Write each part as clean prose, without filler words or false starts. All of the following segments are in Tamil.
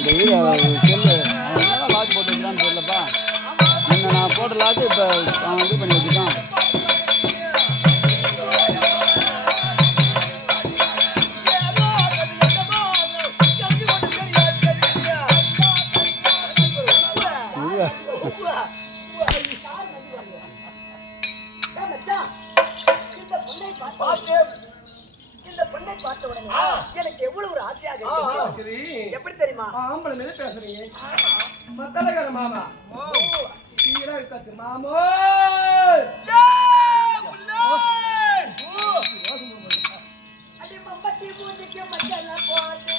இந்த வீடு சொல்லு அவன் லாக் போட்டு வச்சுக்கான்னு சொல்லப்பா. முன்ன நான் போட்ட லாக்கு இப்போ அவன் இது பண்ணி வச்சுக்கான். எனக்கு எவ்வளவு ஒரு ஆசையாக எப்படி தெரியுமா? ஆம்பளை மேல பேசுறீங்க. மத்தலகார மாமா சீரா இருக்காது மாமோ. அடி மம்பட்டி பூஜைக்கு மஞ்சள் போட்டு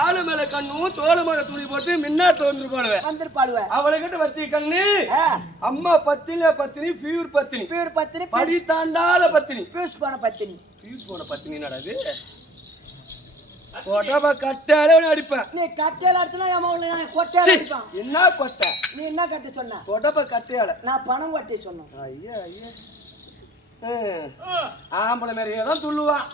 ஆளு மேல கண்ணும் தோடு மேல துணி போட்டு மின்னா தோன்றுபாடுவேன். அவளை கிட்ட வச்சு கண்ணு அம்மா பத்தினி பத்தினி பியூர் பத்தினி படி தாண்டாத பத்தினி பியூஸ் போன பத்தினி நடது கொட்டை கட்டாலே அடிப்பேன். நீ கட்டையில அடிச்சனா என் கொட்டையால அடிப்பான். என்ன கொட்டை? நீ என்ன கட்டை சொன்ன? கொட்டை கட்டையால. நான் பணம் கொட்டை சொன்னேன். ஐயா ஆம்பளை மாதிரியே தான் துள்ளுவான்.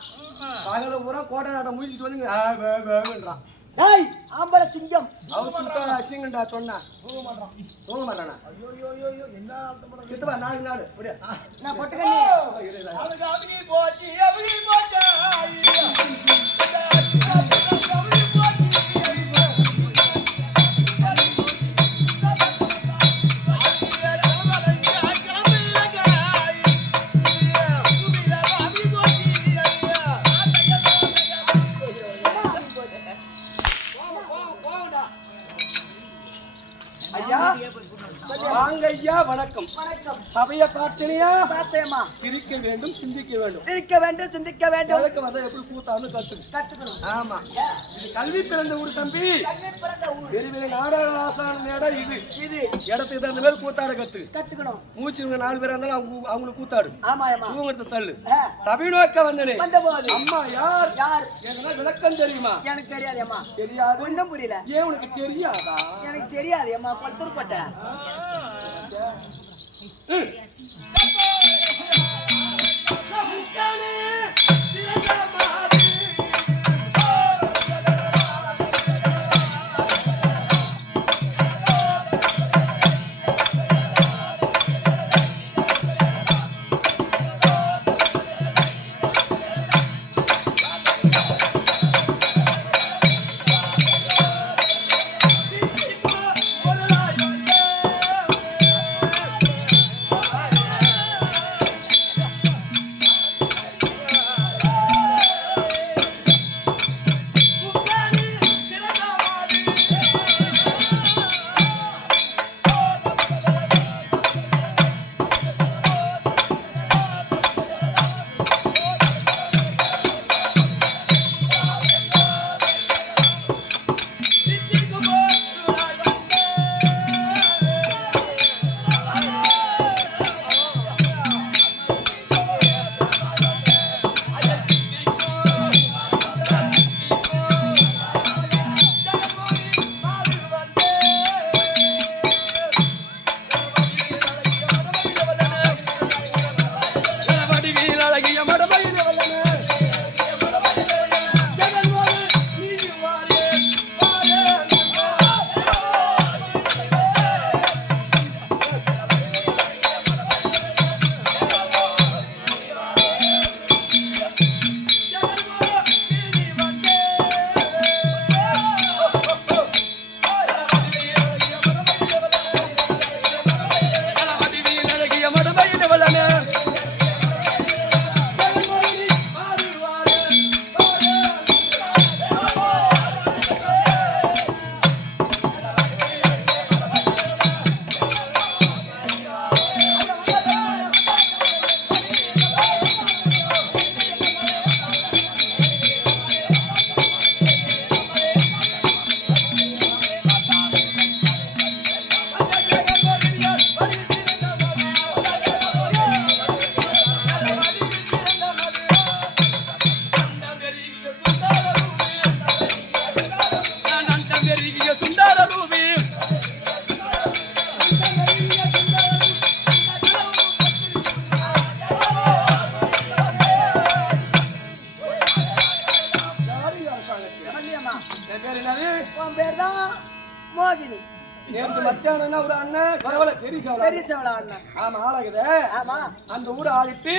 பகல பூரா கோட்டை நாட்டம் முடிச்சுட்டு வந்து டேய் ஆம்பளை சிங்கம் அவர் சுத்த அசிங்கண்டா சொன்னா தூங்க மாட்டானா? என்ன கிட்டவா நாளைக்கு நாள் நான் பொட்டுக்கண்ணி வாங்க ஐயா வணக்கம். சபையை பார்த்தனியா? பார்த்தேமா. சிரிக்க வேண்டும் சிந்திக்க வேண்டும். சிந்திக்க வேண்டும். அதுக்கு வந்து எப்படி கூத்தான்னு கத்துக்கணும். ஆமா இது கல்வி பிறந்த ஊர் தம்பி. பெரிய பெரிய நாடக ஆசான நேரம் இது இடத்துக்கு தகுந்த மாதிரி கூத்தாட கத்துக்கணும். மூச்சு 4 பேரா இருந்தாலும் அவங்களுக்கு கூத்தாடு. தூங்குறது தள்ளு. சபை நோக்க வந்தனே அம்மா யார் எதனா விளக்கம் தெரியுமா? எனக்கு தெரியாது அம்மா. தெரியாது. ஒண்ணும் புரியல. ஏன் உனக்கு தெரியாதா? எனக்கு தெரியாது அம்மா. கொல்துருப்பட்ட சொல்லியம்மா. என் பேர் என்னது? உன் பேர் தான் மோகினி. நேற்று மத்தியானம் ஒரு அண்ணன் பரவாயில்ல பெரிய பெரிய செவலா அண்ணன். ஆமா ஆளாகுது. ஆமா அந்த ஊரை ஆடிட்டு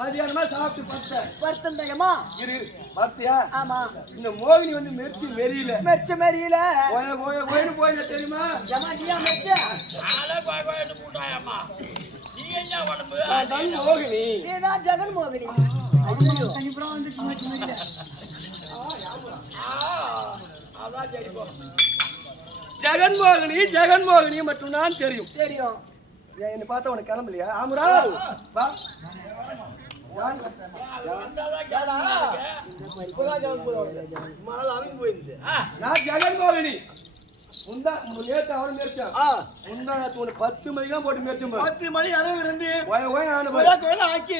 மதியானமா சாப்பிட்டு பார்த்தேன். வருத்தந்தையம்மா. இரு பார்த்தியா? ஆமா. இந்த மோகினி வந்து மெரிச்சு மெரியல மெச்ச மெரியல. கோயிலு போயில தெரியுமா? ஏமா நீயா மெச்ச? மோகினி நீதான் ஜெகன் மோகினி. ஜெகன்மோகினி ஜெகன்மோகினி மட்டும் தான் தெரியும். தெரியும். என்ன பார்த்தா உனக்கு கிளம்பலையா? ஆமுரா வா. நான் ஜெகன்மோகினி. நேற்று அவன் மேய்ச்சான். 10 மணிக்கெல்லாம் போட்டு மேய்ச்சோம். 10 மணி அளவு இருந்து ஆக்கி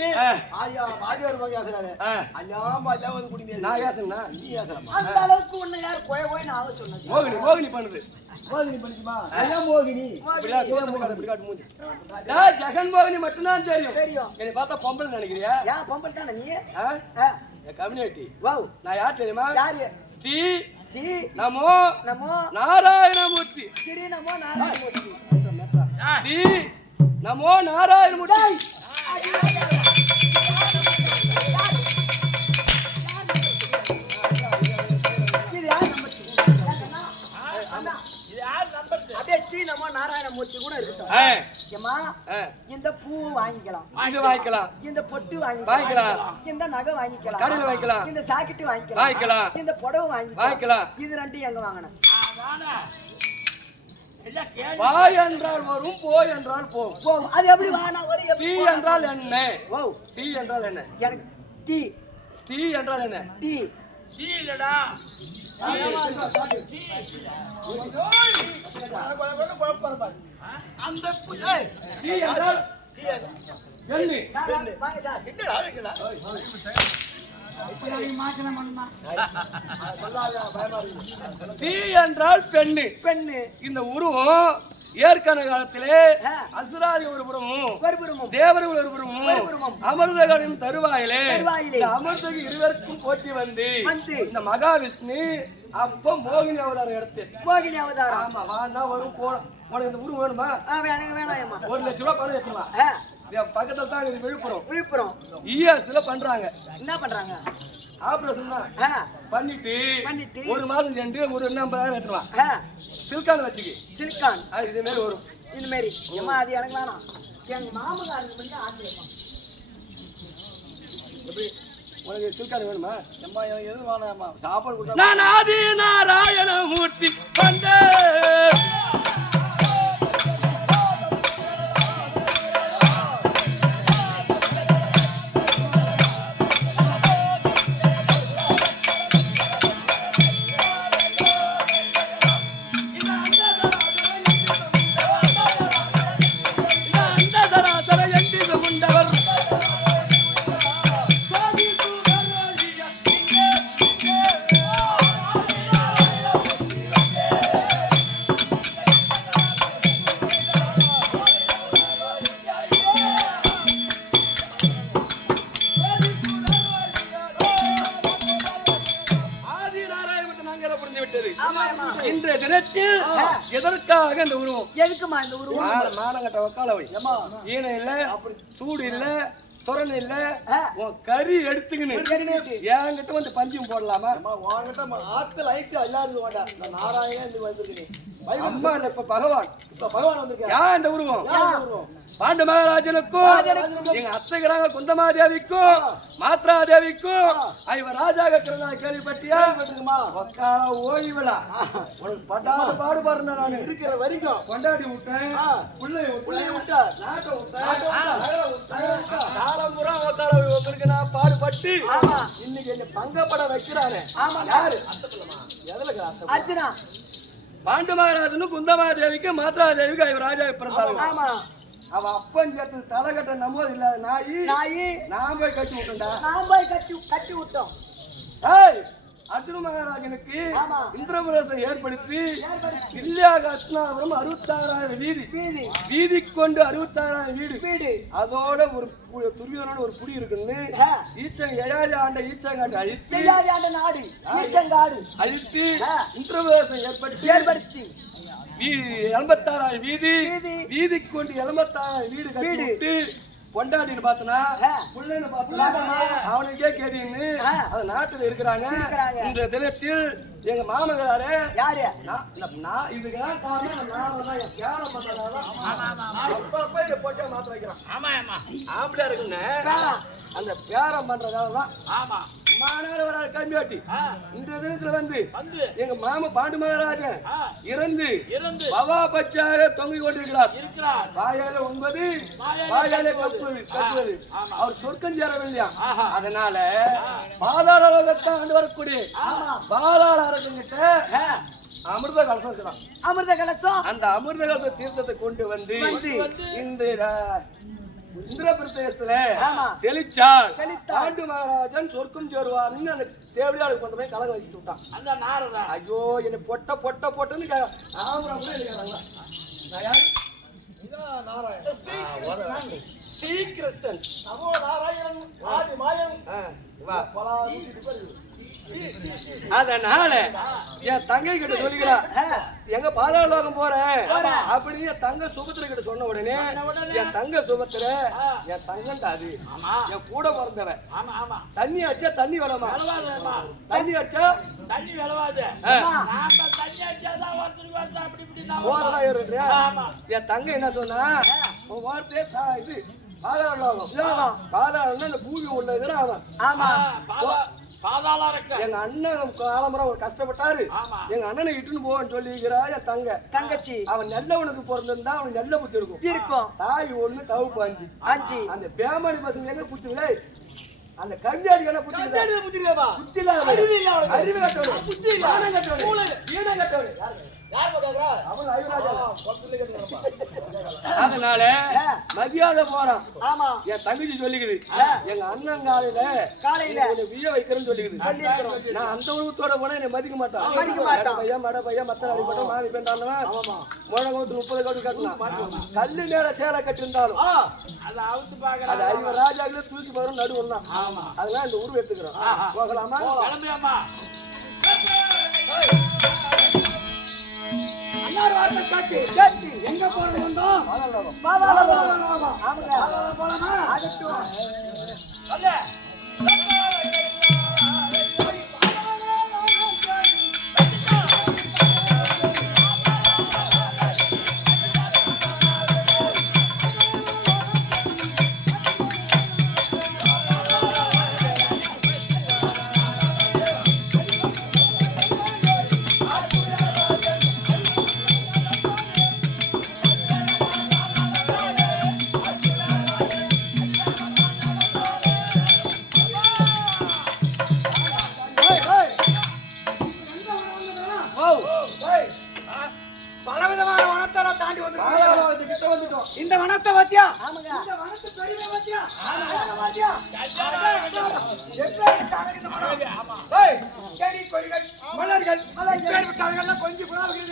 நான் ஏசனா அந்த அளவுக்கு உன்னை யார் கோயன்னு ஆக சொன்னது? மோகினி மோகினி பண்ணுது. மோகினி பண்ணுமா? மோகினி ஜெகன்மோகினி மட்டும்தான் தெரியும். தெரியும். என்னை பார்த்தா பொம்பளை நினைக்கிறியா? ஏன் பொம்பளை தானே நீ? கம்யூனிட்டி. வாவ். நான் யார் தெரியுமா? யாரு? ஸ்ரீ ஸ்ரீ நமோ நமோ நாராயணமூர்த்தி. ஸ்ரீ நமோ நாராயணமூர்த்தி. ஸ்ரீ நமோ நாராயணமூர்த்தி. இது யார் நம்பர்? அதே ஸ்ரீ நமோ நாராயணமூர்த்தி கூட இருக்கட்டும். ஏம்மா, இந்த பூ வாங்கிக்கலாம், இது வாங்கிக்கலாம், இந்த பொட்டு வாங்கிக்கலாம், இந்த நகை வாங்கிக்கலாம், கடையில் வாங்கிக்கலாம், இந்த ஜாக்கெட் வாங்கிக்கலாம், இந்த புடவை வாங்கிக்கலாம். இது ரெண்டும் எங்க வாங்கணும்? வா என்றால் வரும், போ என்றால் போகும். அது எப்படி வானா ஒரு டீ என்றால் என்ன? ஓ, டீ என்றால் என்ன? எனக்கு டீ. டீ என்றால் என்ன? டீ டீ இல்லடா. அந்த டீ என்றால் என்ன? வாங்க சார். டீ என்றால் பெண்ணு. பெண்ணு. இந்த உருவம் ஏற்கன காலத்திலே அசுராதி ஒரு புறமும் தேவர்கள் ஒரு புறமும் அமிர்தகளின் தருவாயிலே அமிர்தகு இருவருக்கும் போட்டி வந்து இந்த மகாவிஷ்ணு அப்ப மோகினி அவதாரம் எடுத்து. மோகினி அவதாரம். ஆமா, வாண்டா வரும் போ. உனக்கு இந்த உருவம் வேணுமா? வேணாம். 1 லட்சம் ரூபாய் பணம் எடுத்துக்கலாம். பக்கத்துல தான் இது விழுப்புரம் ESல பண்றாங்க. என்ன பண்றாங்க? ஆபரேஷன் தான் பண்ணிட்டு 1 மாதம் சென்று ஒரு 50,000 எடுத்துக்கலாம். சில்கான் வச்சுக்கு. சில்கான் இது மாதிரி வரும். இது மாதிரி. ஏமா அது எனக்கு வேணாம். எங்க மாமனாருக்கு வந்து ஆசையம்மா. உனக்கு சில்கான் வேணுமா? அம்மா எனக்கு எதுவும் வேணாம்மா. சாப்பாடு கொடுத்தா நான் ஆதி நாராயணமூர்த்தி வந்த இன்றைய தினத்தில் எதற்காக இந்த உருவம்? எதுக்குமா இந்த உருவம்? மானங்கட்ட வக்காலவை ஈன இல்ல, சூடு இல்ல, சொரணை இல்ல, உன் கறி எடுத்துக்கின்னு என்கிட்ட வந்து பஞ்சும் போடலாமா? உங்ககிட்ட ஆத்துல ஐக்கியம் எல்லாரும் வாடா. நான் நாராயணன் வந்திருக்கேன். அம்மா இல்ல, இப்ப பகவான் வந்திருக்கேன். யா இந்த உருவம்? பாண்டு மகாராஜனுக்கும் எங்க அத்தைகிறாங்க குந்தமாதேவிக்கும் மாத்ராதேவிக்கும் இவன் ராஜா கட்டுறதா கேள்விப்பட்டியா? ஓய்வுலா உனக்கு பட்டாத பாடுபாடுனா நான் இருக்கிற வரைக்கும் கொண்டாடி விட்டேன், பிள்ளைய விட்ட, நாட்டை விட்டேன், காலம்புறம் உங்களுக்கு நான் பாடுபட்டு இன்னைக்கு என்ன பங்கப்பட வைக்கிறானே. யாரு? அர்ஜுனா. பாண்டு மகாராஜனும் குந்தமாதேவிக்கு மாத்ராதேவிக்கு இவன் ராஜா பிறந்தாங்க. அவ அப்பன் சேர்த்து தலை கட்ட நம்ம இல்லாத நாயி நான் போய் கட்டி விட்டேன்டா. நான் போய் கட்டி விட்டோம். ஏய், அர்ஜுன மகாராஜனுக்கு ஆமா. இந்திரபிரவேசம் ஏற்படுத்தி வில்லியாகத்னாபுரம் 66,000 வீதி கொண்டு 66,000 வீடு அதோட ஒரு துரியோனோட ஒரு புடி இருக்குன்னு ஈச்சங்க 7 ஆண்ட ஈச்சங்காட்டு அழித்து இந்திரபிரவேசம் ஏற்படுத்தி 76,000 வீதி கொண்டு 76,000 வீடு கட்டி பொண்டாட்டின்னு பார்த்தனா புள்ளன்னு பார்த்தனா அவனுக்கே கேட்டீங்கன்னு அது நாட்டுல இருக்கிறாங்க. இந்த தினத்தில் எங்க மாமனாரே யாரு நான் இதுக்கெல்லாம் காரணம் நான் என் பேரம் பண்றதால அப்பப்ப இதை போட்டே மாத்த வைக்கிறான். ஆம்பளை இருக்குன்னு அந்த பேரம் பண்றதால தான் மாநகர வர கம்பியாட்டி இந்த தினத்துல வந்து எங்க மாமா பாண்டு மகாராஜன் இறந்து பவா பச்சாக தொங்கிக் கொண்டிருக்கிறார். வாயால 9 வாயாலே கப்புவது அவர் சொர்க்கம் சேரவில்லையா. அதனால பாதாள லோகத்தை ஆண்டு வரக்கூடிய பாதாள அரசங்கிட்ட அமிர்த கலசம் இருக்கிறான். அமிர்த கலசம் அந்த அமிர்த கலச தீர்த்தத்தை கொண்டு வந்து இந்த இந்திரபிரதேசத்துல தெளிச்சால் பாண்டு மகாராஜன் சொர்க்கம் சேருவார்னு அந்த தேவடியாளுக்கு கொண்டு போய் கலங்க வச்சுட்டு விட்டான். அந்த நாரதா ஐயோ என்ன பொட்டன்னு ஆம்பரம் கூட இருக்காங்க. ஸ்ரீகிருஷ்ணன் அதனால என் தங்கை கிட்ட சொல்லிக்கிறா எங்க பாதாள லோகம் போறேன் அப்படின்னு என் தங்க சுபத்திர கிட்ட சொன்ன உடனே என் தங்க சுபத்திர என் தங்கன் அது என் கூட பிறந்தவன். தண்ணி அடிச்சா தண்ணி விளமா தண்ணி அடிச்சா தண்ணி விளவாது என் தங்க என்ன சொன்னா வார்த்தையே இது பாதாள லோகம் பாதாளம்னா இந்த பூமி உள்ள இதுல அவன் எங்க அண்ணன் காலம்பரம் அவர் கஷ்டப்பட்டாரு. எங்க அண்ணனை இட்டுன்னு போன்னு சொல்லிக்கிறா என் தங்கச்சி. அவன் நல்லவனுக்கு பிறந்திருந்தா அவன் நல்ல புத்தி இருக்கும். தாய் 1 தவுப்பு 5 அந்த பேமாடி பசங்க எங்க புத்திங்களே அந்த கம்மியாடி என்ன புத்தி அறிவு அதனால மரியாதை போறான். என் தங்கச்சி சொல்லிக்குது எங்க அண்ணன் காலையில விய வைக்கிறேன்னு சொல்லிக்குது. நான் அந்த உருவத்தோட போனா என்னை மதிக்க மாட்டான். பையன் மட பையன் மத்த அடிப்பட்டோம் மாறி பெண்டானா முழங்கத்து 30 கோடி கட்டலாம். கல்லு நேர சேலை கட்டிருந்தாலும் அது 5 ராஜாக்களே தூக்கி வரும் நடுவம் தான். அதெல்லாம் இந்த உருவ எடுத்துக்கிறோம். போகலாமா? எங்க போறது வந்தோம் பலவிதமான வனத்தை தாண்டி வந்துட்டோம். இந்த வனத்தை பத்தியா இந்த வனத்து பெரிய பத்தியா செடி கொடிகள் மலர்கள் கொஞ்சம் போடுறவை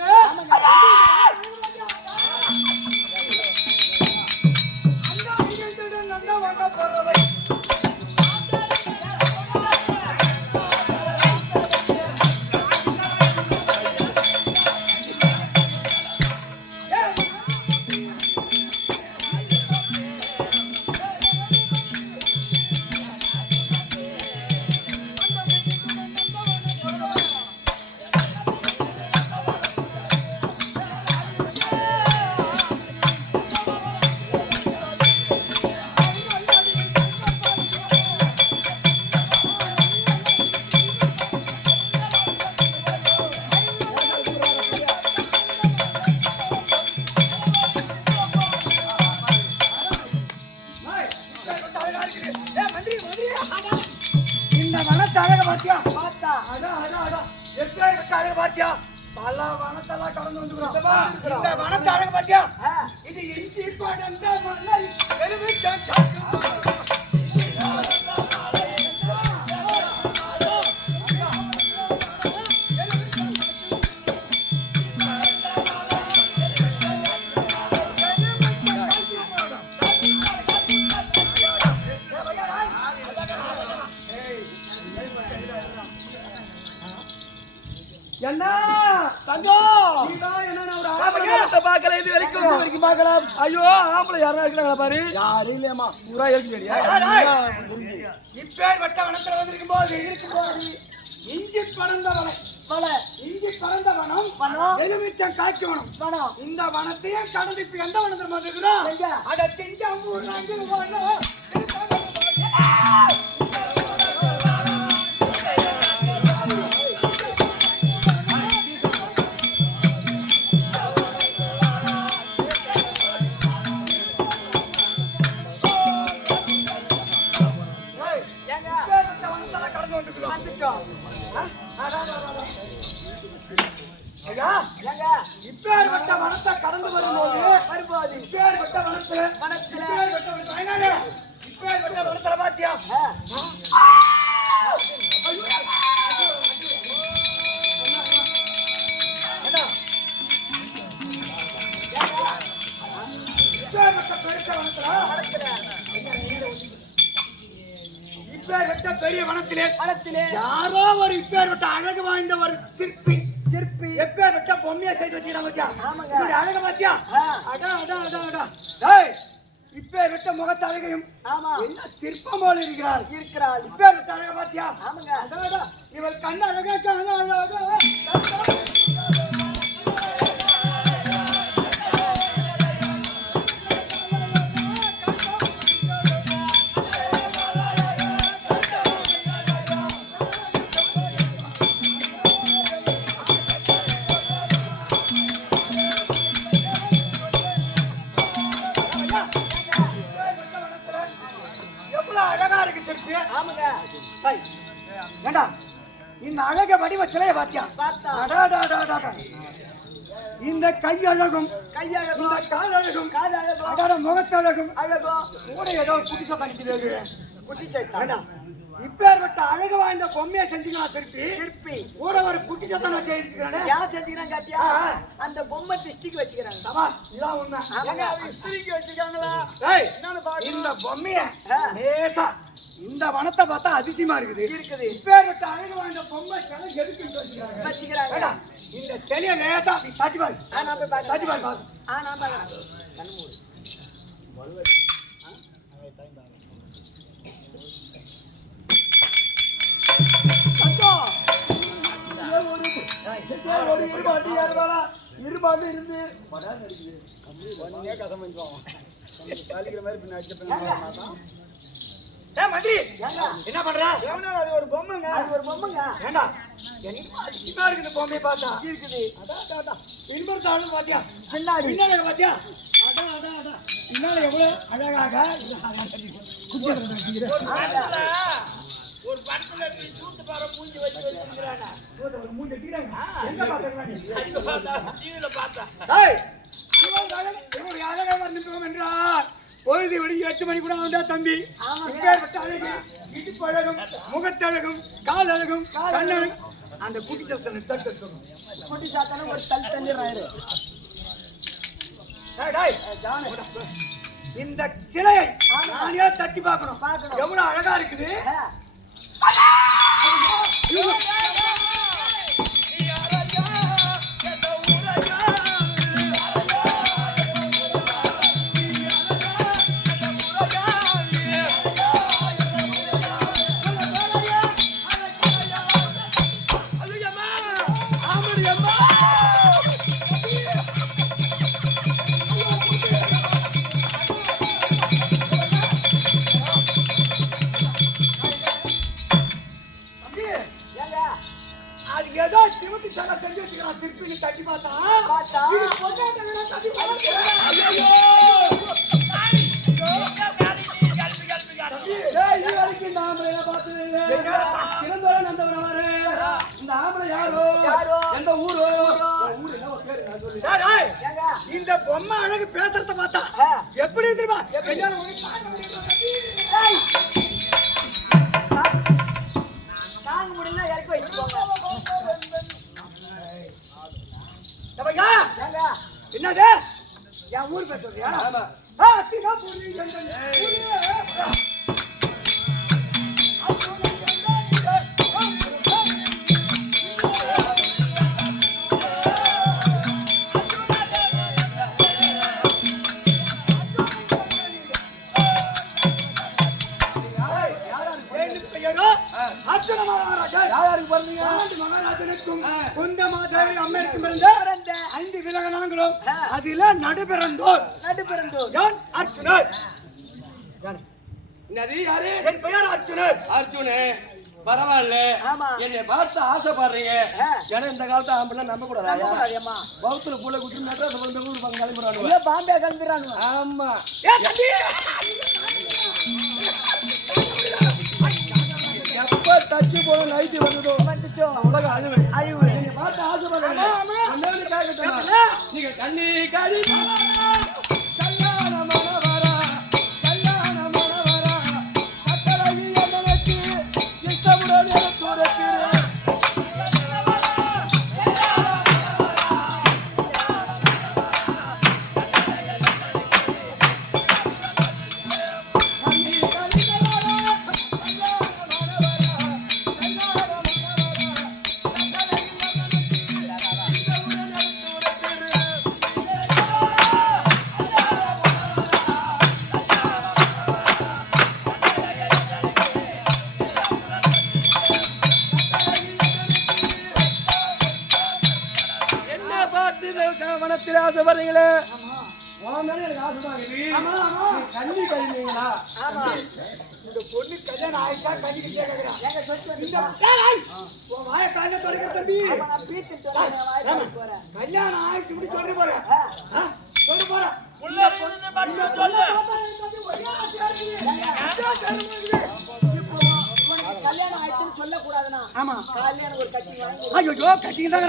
பல வனத்தெல்லாம் கடந்து வந்துக்கிறோம். இந்த வனத்தை அழகு பாத்தியா இது இஞ்சி படந்த மலை எலுமிச்சை என்ன தங்கம் நீதான் என்ன நான் ஒரு ஆம்பளை பார்க்கல இது வரைக்கும் பார்க்கலாம். ஐயோ ஆம்பளை யாரா இருக்கிறாங்களா பாரு யாரும் இல்லையம்மா. பூரா இருக்குடியா இப்பேற்பட்ட வனத்துல வந்திருக்கும் போது இஞ்சி பறந்த வனம் இஞ்சி பறந்த வனம் எலுமிச்சம் காய்ச்சி வனம் இந்த வனத்தையும் கடந்து இப்ப எந்த வனத்துல வந்துருக்குன்னா அதை செஞ்சு இப்பேற்பட்ட வனத்தை கடந்து வரும்போது இப்பேற்பட்ட வனத்துல பாத்தியா இப்பேற்பட்ட பெரிய வனத்திலே யாரோ ஒரு இப்பேற்பட்ட அழகு வாய்ந்த ஒரு சிற்பி எப்பேற்பட்ட பொம்மையை செய்து வச்சுக்கிறாங்க அழக பாத்தியா இப்பேற்பட்ட முகத்த அழகையும் என்ன சிற்பம் போல இருக்கிறாள் இப்பேற்பட்ட அழக பாத்தியா இவள் கண்ண அழகா இந்த அழக வடிவ சிலைய பாத்தியா இந்த கையழகும் இந்த காலழகும் முகத்தழகும் கூட ஏதோ குட்டிசா பண்ணிட்டு இப்பேற்பட்ட அழகு வாய்ந்த பொம்மையை செஞ்சுக்கலாம் சிற்பி கூட ஒரு குட்டி சத்தம் செய்திருக்கிறேன் யார் செஞ்சுக்கிறாங்க காத்தியா அந்த பொம்மை டிஸ்டிக் வச்சுக்கிறாங்க இதான் உண்மை டிஸ்டிக் வச்சுக்காங்களா இந்த பொம்மைய லேசா இந்த வனத்தை பார்த்தா அதிசயமா இருக்குது இப்பேற்பட்ட அழகு வாய்ந்த பொம்மை சிலை எதுக்கு வச்சுக்கிறாங்க இந்த சிலைய லேசா தட்டி பாரு தட்டி பாரு இருபாடு இருந்து என்ன பண்ற அது ஒரு பொம்மைங்க ஏண்டா அதிசயமா இருக்குது பொம்மையை பார்த்தா இருக்குது பின்பற்றாலும் பாத்தியா பின்னாடி பாத்தியா பின்னாடி எவ்வளவு அழகாக ஒரு படத்துல சூத்து பாற மூஞ்சி வச்சு வச்சிருக்காங்க ஒரு மூஞ்சி வச்சிருக்காங்க எங்க என்றார் பொழுது விடி 8 மணி கூட வந்தா தம்பி இடுப்பு அழகும் முகத்தழகும் கால் அழகும் கண்ணழகும் அந்த குட்டி சாத்தனை தட்டணும் குட்டி சாத்தனை ஒரு தள்ளி தள்ளிடுறாரு இந்த சிலையை நானே தட்டி பார்க்கணும் எவ்வளவு அழகா இருக்குது தட்டி பார்த்தா இந்த பொம்மை அழகு பேசுறத பார்த்தா எப்படி தெரியுமா தாங்க முடியல இறக்கி வச்சுக்கோங்க என்னது என் ஊர் பேர் சொல்றியா அனைத்தும் குந்தமாதேவி அம்மைக்கும் பிறந்த 5 விலகணங்களும் அதில நடுபிறந்தோர் யான் அர்ஜுனர். என்னது யாரு? என் பெயர் அர்ஜுனர். அர்ஜுனு. பரவாயில்ல. என்னை பார்த்து ஆசைப்படுறீங்க. ஏன்னா இந்த காலத்து ஆம்பளை நம்ப கூடாது. பௌத்துல புள்ள குட்டி மெட்ராஸ் வந்து கிளம்புறாங்க. பாம்பே கிளம்புறாங்க. ஆமா. எப்ப தச்சு போல நைட்டு வந்துச்சோ உலக அழிவு என்னை பார்த்து ஆசைப்படுறீங்க. நீங்க கண்ணி காடி வனத்தில் ஆசைப்படுறீங்களே. எனக்கு ஆசைதான். கண்ணி கழிந்தீங்களா? இந்த பொண்ணு கல்யாணம் ஆயிட்டா கண்ணிக்கு கேட்கிறேன். வாய காண்ட தொடக்க தம்பி. கல்யாணம் ஆயிடுச்சு இப்படி சொல்லி போறேன். சொல்லி போறேன். கல்யாணம் ஆயிடுச்சுன்னு சொல்லக்கூடாதுன்னா. ஆமா கல்யாணம் ஒரு கட்டி வாங்கி. ஐயோ கட்டிங்க தான்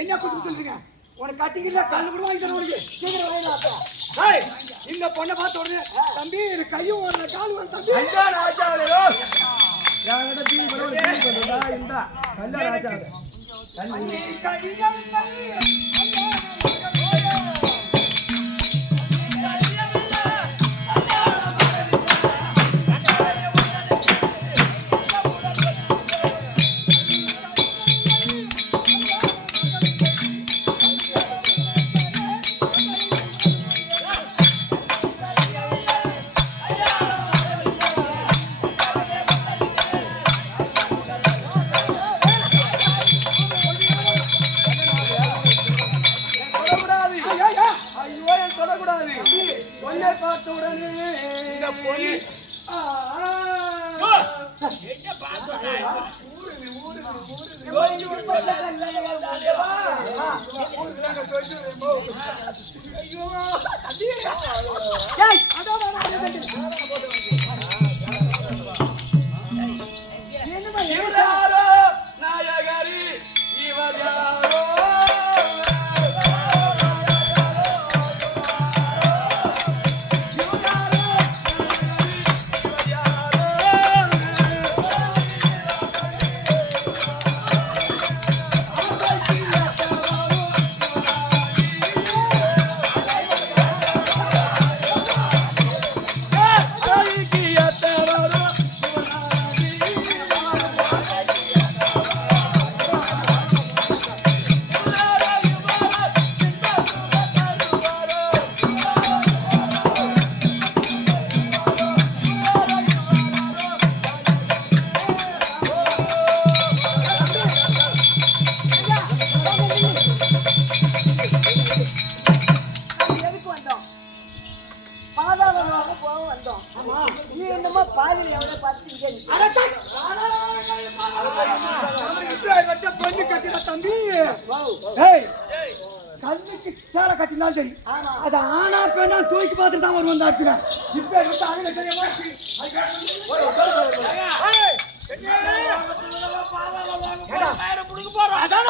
என்ன குடும்ப சொல்றீங்க? உனக்கு கட்டிக்கல கல்லு கூட வாங்கி தரேன் உனக்கு. சீக்கிரம் வாங்கி. இந்த பொண்ணை பார்த்த உடனே தம்பி எனக்கு கையும் வரல கால் வரல தம்பி. கல்யாண ஆச்சாவளோ. யாரோட டீல் பண்றதா இந்த கல்யாண ஆச்சாவளோ. கல்விக்கு சேலை கட்டினாலும் சரி அது ஆனா பெண்ணா தூக்கி பார்த்துட்டு தான் வருவாங்க ஆச்சுங்க. இப்ப எடுத்து அழுக தெரியாம அதான